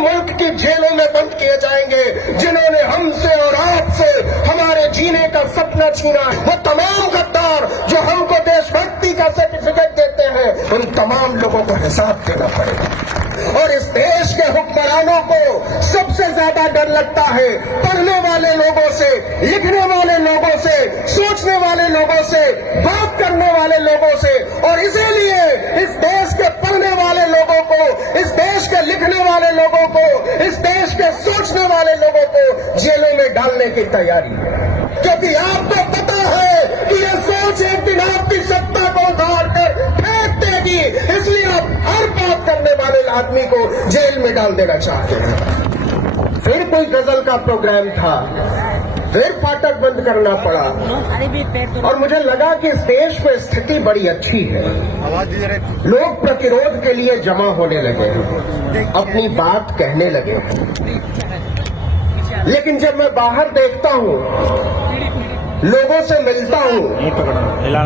मुल्क की जेलों में बंद किए जाएंगे जिन्होंने हमसे और आपसे हमारे जीने का सपना छीना। वो तमाम गद्दार जो हमको देशभक्ति का सर्टिफिकेट देते हैं, उन तमाम लोगों को हिसाब देना पड़ेगा। और इस देश के हुक्मरानों को सबसे ज्यादा डर लगता है पढ़ने वाले लोगों से, लिखने वाले लोगों से, सोचने वाले लोगों से, बात करने वाले लोगों से। और इसीलिए इस देश के पढ़ने वाले लोगों को, इस देश के लिखने वाले लोगों को, इस देश के सोचने वाले लोगों को जेलों में डालने की तैयारी है। क्योंकि आपको पता है कि यह सोच एक दिन आपकी सत्ता को उखाड़ कर फेंक देगी, इसलिए आप हर बात करने वाले आदमी को जेल में डाल देना चाहते हैं। फिर कोई गजल का प्रोग्राम था, फिर फाटक बंद करना पड़ा। और मुझे लगा कि इस देश में स्थिति बड़ी अच्छी है, लोग प्रतिरोध के लिए जमा होने लगे हैं, अपनी बात कहने लगे हैं। लेकिन जब मैं बाहर देखता हूं, लोगों से मिलता हूं,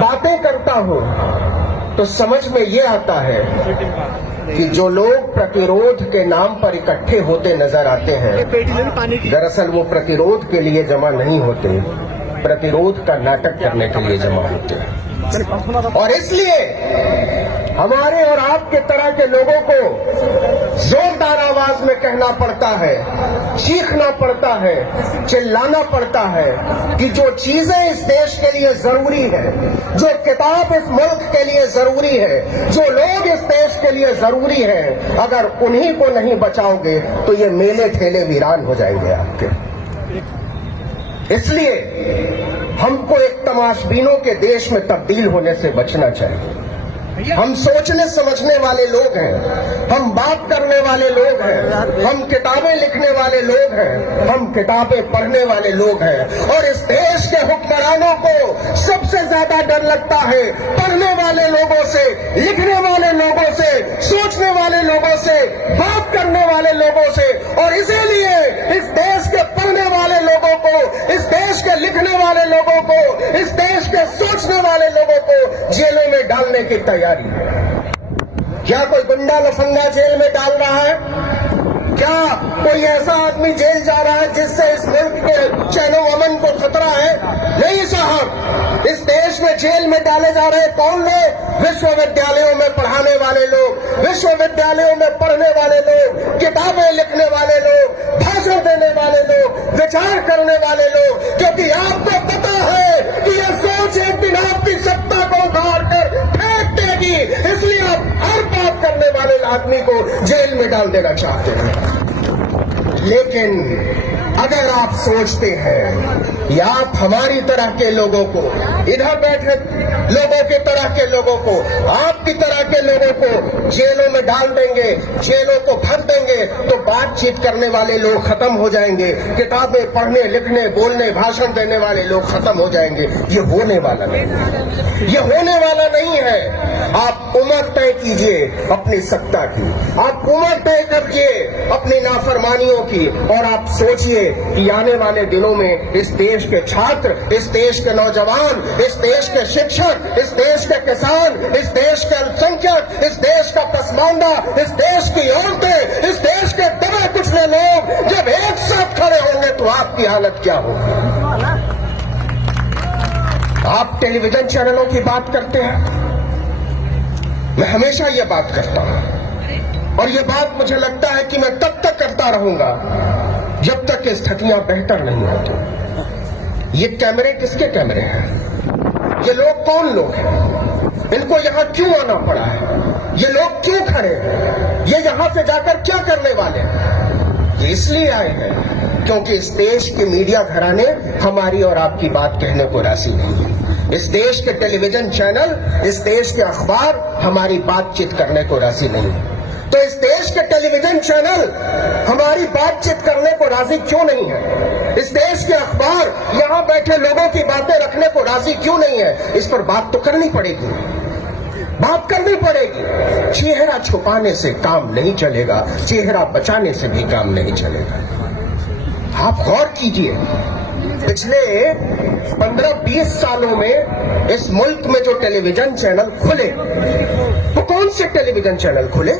बातें करता हूं, तो समझ में ये आता है कि जो लोग प्रतिरोध के नाम पर इकट्ठे होते नजर आते हैं, दरअसल वो प्रतिरोध के लिए जमा नहीं होते, प्रतिरोध का नाटक करने के लिए जमा होते हैं। और इसलिए हमारे और आपके तरह के लोगों को जोरदार आवाज में कहना पड़ता है, चीखना पड़ता है, चिल्लाना पड़ता है कि जो चीजें इस देश के लिए जरूरी है, जो किताब इस मुल्क के लिए जरूरी है, जो लोग इस देश के लिए जरूरी है, अगर उन्हीं को नहीं बचाओगे तो ये मेले ठेले वीरान हो जाएंगे आपके। इसलिए हमको एक तमाशबीनों के देश में तब्दील होने से बचना चाहिए। हम सोचने समझने वाले लोग हैं, हम बात करने वाले लोग हैं, हम किताबें लिखने वाले लोग हैं, हम किताबें पढ़ने वाले लोग हैं। और इस देश के हुक्मरानों को सबसे ज्यादा डर लगता है पढ़ने वाले लोगों से, लिखने वाले लोगों से, सोचने वाले लोगों से, बात करने वाले लोगों से। और इसीलिए इस देश के पढ़ने वाले लोगों को, इस देश के लिखने वाले लोगों को, इस देश के सोचने वाले लोगों को जेलों में डालने की तैयारी। क्या कोई गुंडा लफंगा जेल में डाल रहा है? क्या कोई ऐसा आदमी जेल जा रहा है जिससे इस मुल्क के चैनो अमन को खतरा है? नहीं साहब, इस देश में जेल में डाले जा रहे कौन लोग? विश्वविद्यालयों में पढ़ाने वाले लोग, विश्वविद्यालयों में पढ़ने वाले लोग, किताबें लिखने वाले लोग, भाषण देने वाले लोग, विचार करने वाले लोग। क्योंकि आपको पता है कि यह सोच एक दिन आपकी सत्ता को उखाड़ कर फेंक देगी, इसलिए आप हर बात करने वाले आदमी को जेल में डाल देना चाहते हैं। लेकिन अगर आप सोचते हैं या आप हमारी तरह के लोगों को, इधर बैठे लोगों की तरह के लोगों को, आपकी तरह के लोगों को जेलों में डाल देंगे, जेलों को भर देंगे, तो बातचीत करने वाले लोग खत्म हो जाएंगे, किताबें पढ़ने, लिखने, बोलने, भाषण देने वाले लोग खत्म हो जाएंगे। ये होने वाला नहीं है, ये होने वाला नहीं है। आप उम्र तय कीजिए अपनी सत्ता की, आप उम्र तय करिए अपनी नाफरमानियों की, और आप सोचिए कि आने वाले दिनों में इस देश के छात्र, इस देश के नौजवान, इस देश के शिक्षक, इस देश के किसान, इस देश के अल्पसंख्यक, इस देश का पसमानदा, इस देश की औरतें, इस देश के दबे कुचले लोग जब एक साथ खड़े होंगे तो आपकी हालत क्या होगी? आप टेलीविजन चैनलों की बात करते हैं, मैं हमेशा ये बात करता हूं, और ये बात मुझे लगता है कि मैं तब तक करता रहूंगा जब तक कि स्थितियां बेहतर नहीं होती। ये कैमरे किसके कैमरे हैं? ये लोग कौन लोग हैं? इनको यहां क्यों आना पड़ा है? ये लोग क्यों खड़े हैं? ये यहां से जाकर क्या करने वाले हैं? ये इसलिए आए हैं क्योंकि इस देश के मीडिया घराने हमारी और आपकी बात कहने को राजी नहीं है। इस देश के टेलीविजन चैनल, इस देश के अखबार हमारी बातचीत करने को राजी नहीं है। तो इस देश के टेलीविजन चैनल हमारी बातचीत करने को राजी क्यों नहीं है? इस देश के अखबार यहां बैठे लोगों की बातें रखने को राजी क्यों नहीं है? इस पर बात तो करनी पड़ेगी, बात करनी पड़ेगी। चेहरा छुपाने से काम नहीं चलेगा, चेहरा बचाने से भी काम नहीं चलेगा। आप गौर कीजिए, पिछले 15-20 सालों में इस मुल्क में जो टेलीविजन चैनल खुले, वो कौन से टेलीविजन चैनल खुले?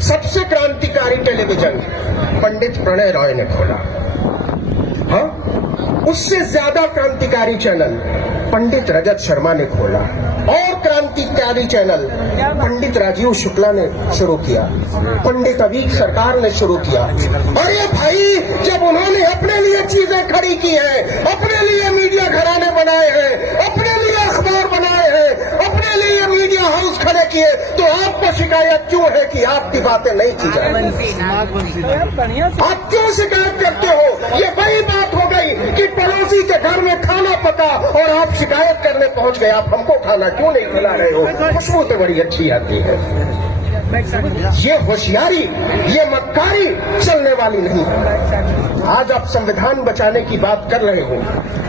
सबसे क्रांतिकारी टेलीविजन पंडित प्रणय रॉय ने खोला। हाँ, उससे ज्यादा क्रांतिकारी चैनल पंडित रजत शर्मा ने खोला, और क्रांतिकारी चैनल पंडित राजीव शुक्ला ने शुरू किया, पंडित अवीक सरकार ने शुरू किया। अरे भाई, जब उन्होंने अपने लिए चीजें खड़ी की हैं, अपने लिए मीडिया घराने बनाए हैं, अपने लिए अखबार बनाए हैं, अपने लिए मीडिया हाउस खड़े किए, तो आपको शिकायत क्यों है कि आपकी बातें नहीं की जा रही? आप क्यों शिकायत करते हो? ये वही बात हो गई कि पड़ोसी के घर में खाना पका और आप शिकायत करने पहुंच गए, आप हमको खाना क्यों नहीं खिला रहे हो? खुशबू तो बड़ी अच्छी आती है। ये होशियारी, ये मक्कारी चलने वाली नहीं है। आज आप संविधान बचाने की बात कर रहे हो,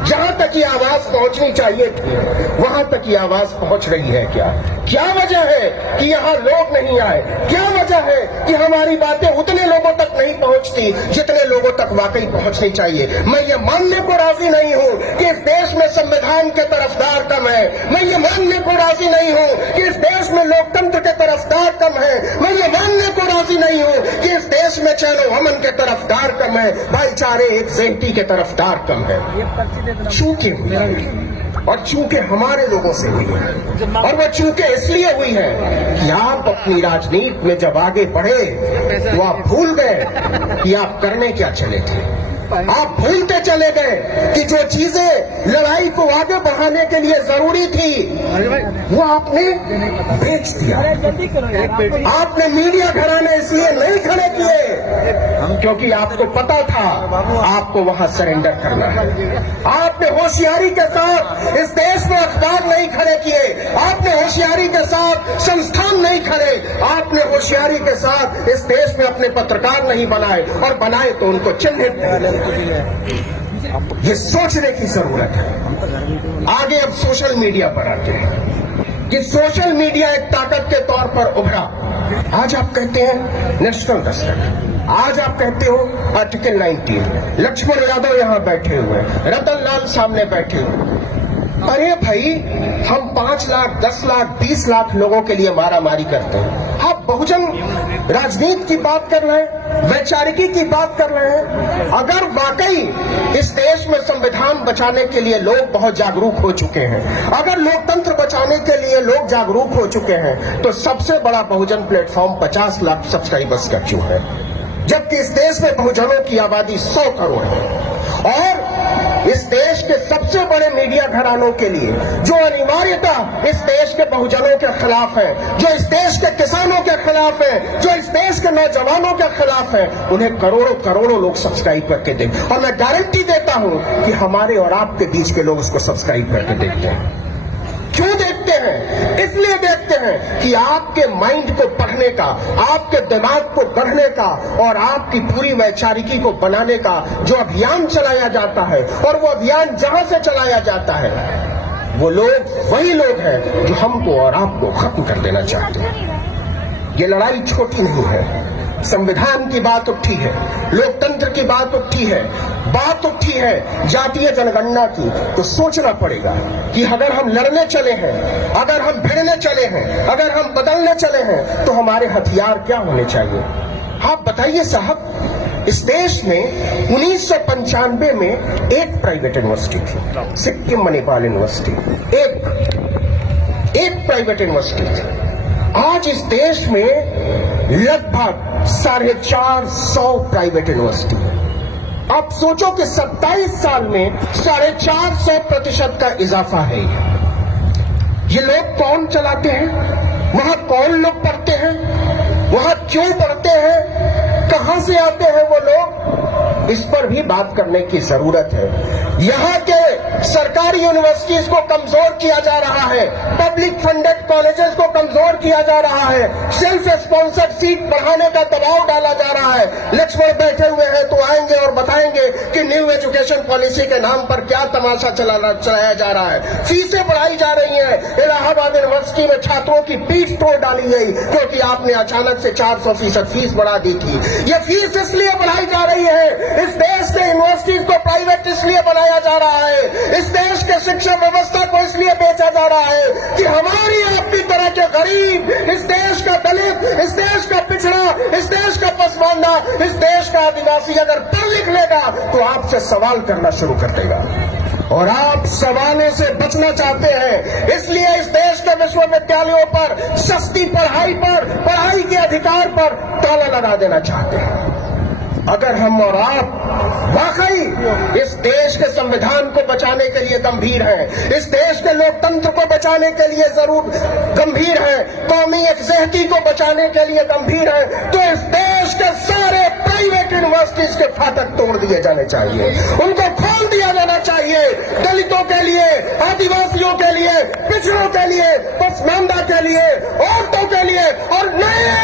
जहां तक ये आवाज पहुंचनी चाहिए थी वहां तक ये आवाज पहुंच रही है क्या? क्या वजह है कि यहाँ लोग नहीं आए? क्या वजह है कि हमारी बातें उतने लोगों तक नहीं पहुंचती जितने लोगों तक वाकई पहुंचनी चाहिए? मैं ये मानने को राजी नहीं हूँ कि इस देश में संविधान के तरफदार कम है। मैं ये मानने को राजी नहीं हूँ कि इस देश में लोकतंत्र के तरफदार कम है। मैं ये मानने को राजी नहीं हूँ कि इस देश में चैनो अमन के तरफदार कम है, भाईचारे एकजुटता के तरफदार कम है। चूके हुई है, और चूके हमारे लोगों से हुई है, और वो चूके इसलिए हुई है कि आप अपनी राजनीति में जब आगे बढ़े तो आप भूल गए कि आप करने क्या चले थे। आप भूलते चले गए कि जो चीजें लड़ाई को आगे बढ़ाने के लिए जरूरी थी वो आपने बेच दिया। आपने मीडिया घराने इसलिए नहीं खड़े किए क्योंकि आपको पता था आपको वहां सरेंडर करना है। आपने होशियारी के साथ इस देश में अखबार नहीं खड़े किए, आपने होशियारी के साथ संस्थान नहीं खड़े, आपने होशियारी के साथ इस देश में अपने पत्रकार नहीं बनाए, और बनाए तो उनको चिन्हित। ये सोचने की जरूरत है। आगे अब सोशल मीडिया पर आते हैं कि सोशल मीडिया एक ताकत के तौर पर उभरा। आज आप कहते हैं नेशनल दस्तक, आज आप कहते हो आर्टिकल 19, लक्ष्मण यादव यहां बैठे हुए, रतन लाल सामने बैठे हुए। अरे भाई, हम 5 लाख 10 लाख 20 लाख लोगों के लिए मारामारी करते हैं, आप बहुजन राजनीति की बात कर रहे हैं, वैचारिकी की बात कर रहे हैं। अगर वाकई इस देश में संविधान बचाने के लिए लोग बहुत जागरूक हो चुके हैं, अगर लोकतंत्र बचाने के लिए लोग जागरूक हो चुके हैं, तो सबसे बड़ा बहुजन प्लेटफॉर्म 50 लाख सब्सक्राइबर्स का क्यों है, जबकि इस देश में बहुजनों की आबादी 100 करोड़ है। और इस देश के सबसे बड़े मीडिया घरानों के लिए जो अनिवार्यता इस देश के बहुजनों के खिलाफ है, जो इस देश के किसानों के खिलाफ है, जो इस देश के नौजवानों के खिलाफ है, उन्हें करोड़ों करोड़ों लोग सब्सक्राइब करके दें। और मैं गारंटी देता हूं कि हमारे और आपके बीच के लोग उसको सब्सक्राइब करके देखते हैं। क्यों देखते हैं? इसलिए देखते हैं कि आपके माइंड को पढ़ने का, आपके दिमाग को गढ़ने का और आपकी पूरी वैचारिकी को बनाने का जो अभियान चलाया जाता है, और वो अभियान जहां से चलाया जाता है, वो लोग वही लोग हैं जो हमको और आपको खत्म कर देना चाहते हैं। ये लड़ाई छोटी नहीं है। संविधान की बात उठी है, लोकतंत्र की बात उठी है, बात उठी है जातीय जनगणना की, तो सोचना पड़ेगा कि अगर हम लड़ने चले हैं, अगर हम भिड़ने चले हैं, अगर हम बदलने चले हैं, तो हमारे हथियार क्या होने चाहिए? आप बताइए साहब, इस देश में 1995 में एक प्राइवेट यूनिवर्सिटी थी, सिक्किम मणिपाल यूनिवर्सिटी, एक प्राइवेट यूनिवर्सिटी थी। आज इस देश में लगभग 450 प्राइवेट यूनिवर्सिटी। आप सोचो कि 27 साल में 450% का इजाफा है। ये लोग कौन चलाते हैं? वहां कौन लोग पढ़ते हैं? वहां क्यों पढ़ते हैं? कहां से आते हैं वो लोग? इस पर भी बात करने की जरूरत है। यहाँ के सरकारी यूनिवर्सिटीज को कमजोर किया जा रहा है, पब्लिक फंडेड कॉलेजेस को कमजोर किया जा रहा है, सेल्फ स्पॉन्सर्ड सीट बढ़ाने का दबाव डाला जा रहा है। लक्ष्मण बैठे हुए हैं तो आएंगे और बताएंगे कि न्यू एजुकेशन पॉलिसी के नाम पर क्या तमाशा चलाया जा रहा है। फीसें बढ़ाई जा रही हैं। इलाहाबाद यूनिवर्सिटी में छात्रों की पीठ तोड़ डाली गई क्योंकि आपने अचानक से 400% फीस बढ़ा दी थी। ये फीस इसलिए बढ़ाई जा रही है, इस देश के यूनिवर्सिटीज को प्राइवेट इसलिए बनाया जा रहा है, इस देश के शिक्षा व्यवस्था को इसलिए बेचा जा रहा है कि हमारी आपकी तरह के गरीब, इस देश का दलित, इस देश का पिछड़ा, पसमानदा, इस देश का आदिवासी अगर पढ़ लिख लेगा तो आपसे सवाल करना शुरू कर देगा। और आप सवालों से बचना चाहते हैं, इसलिए इस देश के विश्वविद्यालयों पर सस्ती पढ़ाई पर, पढ़ाई के अधिकार पर ताला लगा देना चाहते हैं। अगर हम और आप वाकई इस देश के संविधान को बचाने के लिए गंभीर हैं, इस देश के लोकतंत्र को बचाने के लिए जरूर गंभीर हैं, कौमी एकजहती को बचाने के लिए गंभीर हैं, तो इस देश के सारे प्राइवेट यूनिवर्सिटीज के फाटक तोड़ दिए जाने चाहिए, उनको खोल दिया जाना चाहिए। दलितों के लिए, आदिवासियों के लिए, पिछड़ों के लिए, पसमानदा के लिए, औरतों के लिए, और नहीं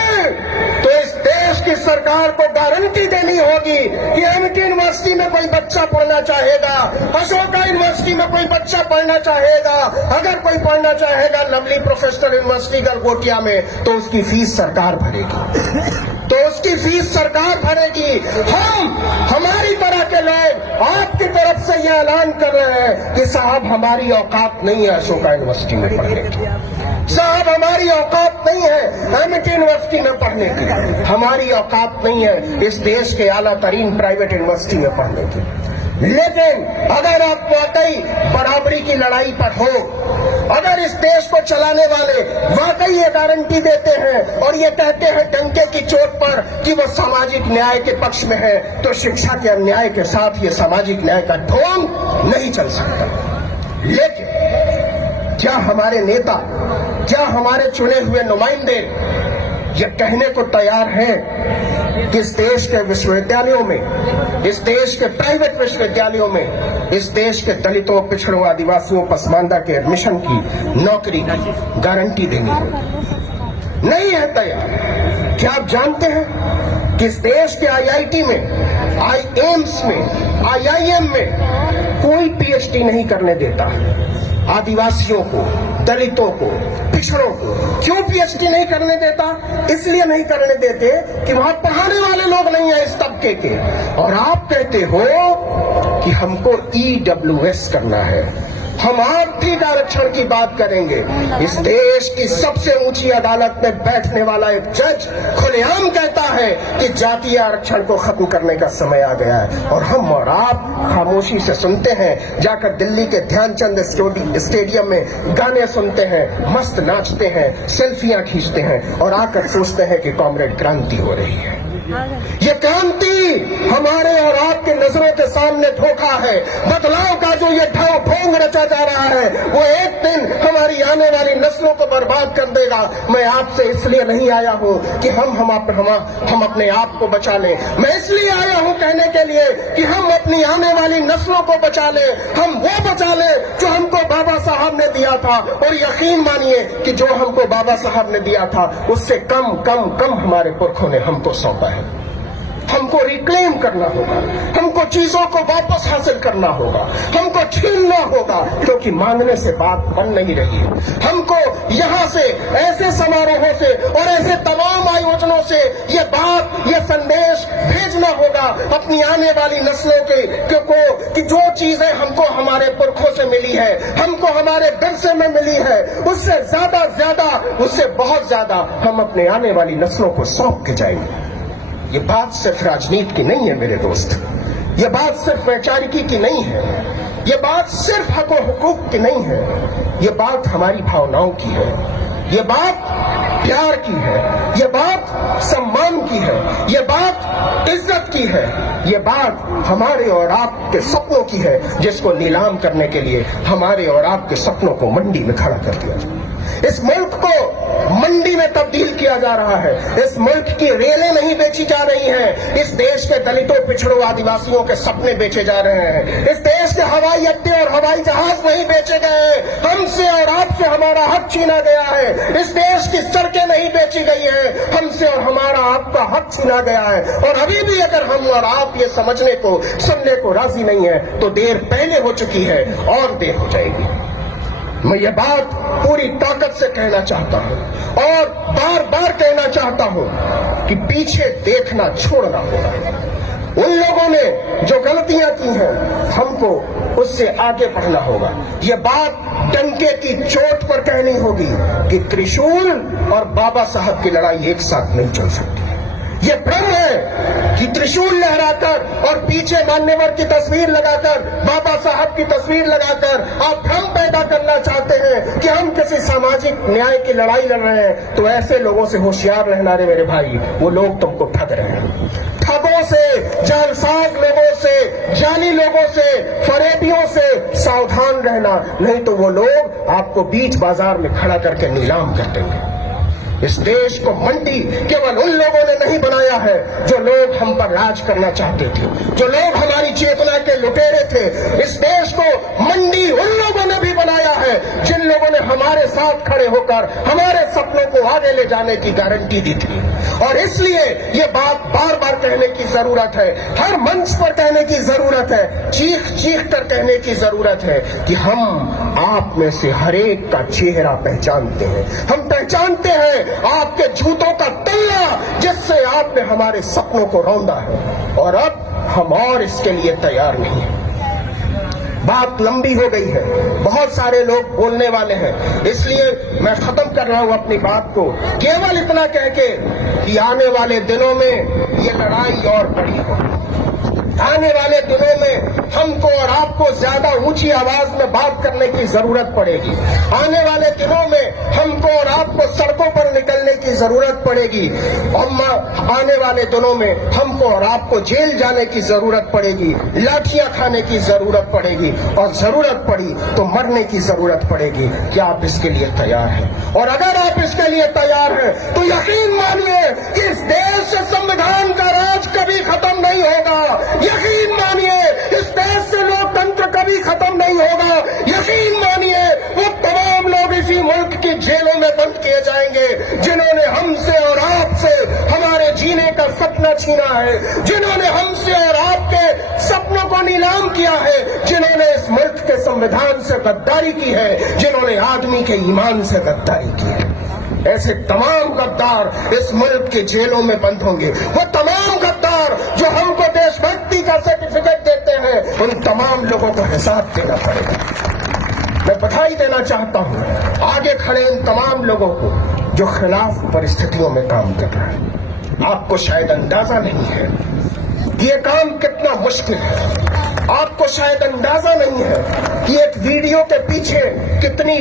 तो इस देश की सरकार को गारंटी देनी होगी कि एमके यूनिवर्सिटी में कोई बच्चा पढ़ना चाहेगा, अशोका यूनिवर्सिटी में कोई बच्चा पढ़ना चाहेगा, अगर कोई पढ़ना चाहेगा लवली प्रोफेशनल यूनिवर्सिटी गलगोटिया में, तो उसकी फीस सरकार भरेगी, तो उसकी फीस सरकार भरेगी। हमारी तरह के लोग आपकी तरफ से यह ऐलान कर रहे हैं कि साहब हमारी औकात नहीं है अशोका यूनिवर्सिटी में पढ़ने की, साहब हमारी औकात नहीं है एमके यूनिवर्सिटी में पढ़ने की, हमारी औकात नहीं है इस देश के आला तरीन प्राइवेट यूनिवर्सिटी में पढ़ने की। लेकिन अगर आप वाकई बराबरी की लड़ाई पर हो, अगर इस देश को चलाने वाले वाकई ये गारंटी देते हैं और ये कहते हैं डंके की चोट पर कि वो सामाजिक न्याय के पक्ष में है, तो शिक्षा के अन्याय के साथ ये सामाजिक न्याय का ढोंग नहीं चल सकता। लेकिन क्या हमारे नेता, क्या हमारे चुने हुए नुमाइंदे ये कहने को तैयार हैं कि इस देश के विश्वविद्यालयों में, इस देश के प्राइवेट विश्वविद्यालयों में, इस देश के दलितों, पिछड़ों, आदिवासियों, पसमानदा के एडमिशन की, नौकरी की गारंटी देनी होगी? नहीं है तैयार। क्या आप जानते हैं कि इस देश के आईआईटी में, एम्स में, आईआईएम में कोई पीएचडी नहीं करने देता आदिवासियों को, दलितों को, पिछड़ों को? क्यों पीएचडी नहीं करने देता? इसलिए नहीं करने देते कि वहां पढ़ाने वाले लोग नहीं है इस तबके के। और आप कहते हो कि हमको ईडब्ल्यूएस करना है, हम आर्थिक आरक्षण की बात करेंगे। इस देश की सबसे ऊंची अदालत में बैठने वाला एक जज खुलेआम कहता है कि जातीय आरक्षण को खत्म करने का समय आ गया है, और हम और आप खामोशी से सुनते हैं। जाकर दिल्ली के ध्यानचंद स्टेडियम में गाने सुनते हैं, मस्त नाचते हैं, सेल्फियां खींचते हैं, और आकर सोचते हैं कि कॉमरेड क्रांति हो रही है। ये क्रांति हमारे और आपके नजरों के सामने धोखा है। बदलाव का जो ये ढोंग रचा जा रहा है, वो एक दिन हमारी आने वाली नस्लों को बर्बाद कर देगा। मैं आपसे इसलिए नहीं आया हूं कि हम अपने आप को बचा लें, मैं इसलिए आया हूं कहने के लिए कि हम अपनी आने वाली नस्लों को बचा लें, हम वो बचा लें जो हमको बाबा साहब ने दिया था। और यकीन मानिए कि जो हमको बाबा साहब ने दिया था उससे कम हमारे पुरखों ने हमको सौंपा है। हमको रिक्लेम करना होगा, हमको चीजों को वापस हासिल करना होगा, हमको छीनना होगा, क्योंकि मांगने से बात बन नहीं रही। हमको यहाँ से, ऐसे समारोहों से और ऐसे तमाम आयोजनों से ये बात, ये संदेश भेजना होगा अपनी आने वाली नस्लों के कि जो चीजें हमको हमारे पुरखों से मिली है, हमको हमारे विरसे में मिली है, उससे ज्यादा, उससे बहुत ज्यादा हम अपने आने वाली नस्लों को सौंप के जाएंगे। ये बात सिर्फ राजनीति की नहीं है मेरे दोस्त, ये बात सिर्फ वैचारिकी की नहीं है, ये बात सिर्फ हक और हुकूक की नहीं है, ये बात हमारी भावनाओं की है, ये बात प्यार की है, ये बात सम्मान की है, ये बात इज्जत की है, ये बात हमारे और आपके सपनों की है, जिसको नीलाम करने के लिए हमारे और आपके सपनों को मंडी में खड़ा कर दिया जाए। इस मुल्क को मंडी में तब्दील किया जा रहा है। इस मुल्क की रेलें नहीं बेची जा रही हैं, इस देश के दलितों, पिछड़ों, आदिवासियों के सपने बेचे जा रहे हैं। इस देश के हवाई अड्डे और हवाई जहाज नहीं बेचे गए, हमसे और आपसे हमारा हक छीना गया है। इस देश की सड़कें नहीं बेची गई है, हमसे और हमारा आपका हक छीना गया है। और अभी भी अगर हम और आप ये समझने को, सुनने को राजी नहीं है, तो देर पहले हो चुकी है और देर हो जाएगी। मैं ये बात पूरी ताकत से कहना चाहता हूं और बार बार कहना चाहता हूं कि पीछे देखना छोड़ना होगा। उन लोगों ने जो गलतियां की हैं, हमको उससे आगे बढ़ना होगा। ये बात डंके की चोट पर कहनी होगी कि त्रिशूल और बाबा साहब की लड़ाई एक साथ नहीं चल सकती। ये भ्रम है कि त्रिशूल लहराकर और पीछे मान्यवर की तस्वीर लगाकर, बाबा साहब की तस्वीर लगाकर आप भ्रम पैदा करना चाहते हैं कि हम किसी सामाजिक न्याय की लड़ाई लड़ रहे हैं। तो ऐसे लोगों से होशियार रहना रे मेरे भाई, वो लोग तुमको ठग रहे हैं। ठगों से, जालसाज लोगों से, जाली लोगों से, फरेबियों से सावधान रहना, नहीं तो वो लोग आपको बीच बाजार में खड़ा करके नीलाम कर देंगे। इस देश को मंडी केवल उन लोगों ने नहीं बनाया है जो लोग हम पर राज करना चाहते थे, जो लोग हमारी चेतना के लुटेरे थे। इस देश को मंडी उन लोगों ने भी बनाया है जिन लोगों ने हमारे साथ खड़े होकर हमारे सपनों को आगे ले जाने की गारंटी दी थी। और इसलिए ये बात बार बार कहने की जरूरत है, हर मंच पर कहने की जरूरत है, चीख चीख कर कहने की जरूरत है कि हम आप में से हर एक का चेहरा पहचानते हैं। हम पहचानते हैं आपके जूतों का तल्ला जिससे आपने हमारे सपनों को रौंदा है, और अब हम और इसके लिए तैयार नहीं हैं। बात लंबी हो गई है, बहुत सारे लोग बोलने वाले हैं, इसलिए मैं खत्म कर रहा हूं अपनी बात को केवल इतना कह के कि आने वाले दिनों में ये लड़ाई और बड़ी होगी। आने वाले दिनों में हमको और आपको ज्यादा ऊंची आवाज में बात करने की जरूरत पड़ेगी। आने वाले दिनों में हमको और आपको सड़कों पर निकलने की जरूरत पड़ेगी। आने वाले दिनों में हमको और आपको जेल जाने की जरूरत पड़ेगी, लाठियां खाने की जरूरत पड़ेगी, और जरूरत पड़ी तो मरने की जरूरत पड़ेगी। क्या आप इसके लिए तैयार हैं? और अगर आप इसके लिए तैयार हैं तो यकीन मानिए कि इस देश से संविधान का राज कभी खत्म नहीं होगा। यकीन मानिए इस देश से लोकतंत्र कभी खत्म नहीं होगा। यकीन मानिए वो तमाम लोग इसी मुल्क की जेलों में बंद किए जाएंगे जिन्होंने हमसे और आपसे हमारे जीने का सपना छीना है, जिन्होंने हमसे और आपके सपनों को नीलाम किया है, जिन्होंने इस मुल्क के संविधान से गद्दारी की है, जिन्होंने आदमी के ईमान से गद्दारी की है। ऐसे तमाम गद्दार इस मुल्क के जेलों में बंद होंगे। वो तमाम गद्दार जो हमको देशभक्ति का सर्टिफिकेट देते हैं, उन तमाम लोगों को हिसाब देना पड़ेगा। मैं बधाई देना चाहता हूं आगे खड़े इन तमाम लोगों को जो खिलाफ परिस्थितियों में काम कर रहे हैं। आपको शायद अंदाजा नहीं है ये काम कितना मुश्किल है। आपको शायद अंदाजा नहीं है कि एक वीडियो के पीछे कितनी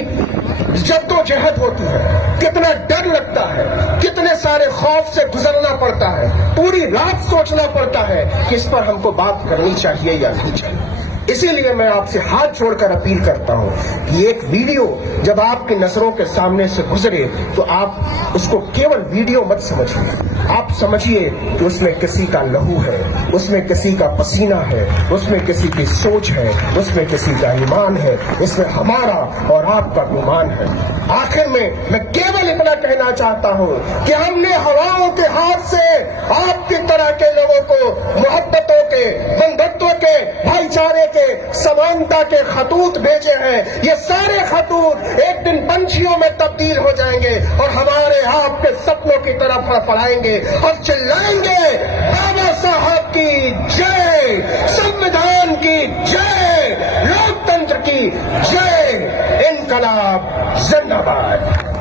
जद्दोजहद होती है, कितना डर लगता है, कितने सारे खौफ से गुजरना पड़ता है, पूरी रात सोचना पड़ता है कि इस पर हमको बात करनी चाहिए या नहीं चाहिए। इसीलिए मैं आपसे हाथ जोड़कर अपील करता हूं कि एक वीडियो जब आपकी नजरों के सामने से गुजरे तो आप उसको केवल वीडियो मत समझिए। आप समझिए कि उसमें किसी का लहू है, उसमें किसी का पसीना है, उसमें किसी की सोच है, उसमें किसी का ईमान है, इसमें हमारा और आपका गुमान है। आखिर में मैं केवल इतना कहना चाहता हूं कि हमने हवाओं के हाथ से आपकी तरह के लोगों को मोहब्बतों के, बंधुत्व के, भाईचारे के, समानता के खतूत भेजे हैं। ये सारे खतूत एक दिन पंछियों में तब्दील हो जाएंगे और हमारे आपके सपनों की तरफ फड़फड़ाएंगे और चिल्लाएंगे बाबा साहब की जय, संविधान की जय, लोकतंत्र की जय, इनकलाब जिंदाबाद।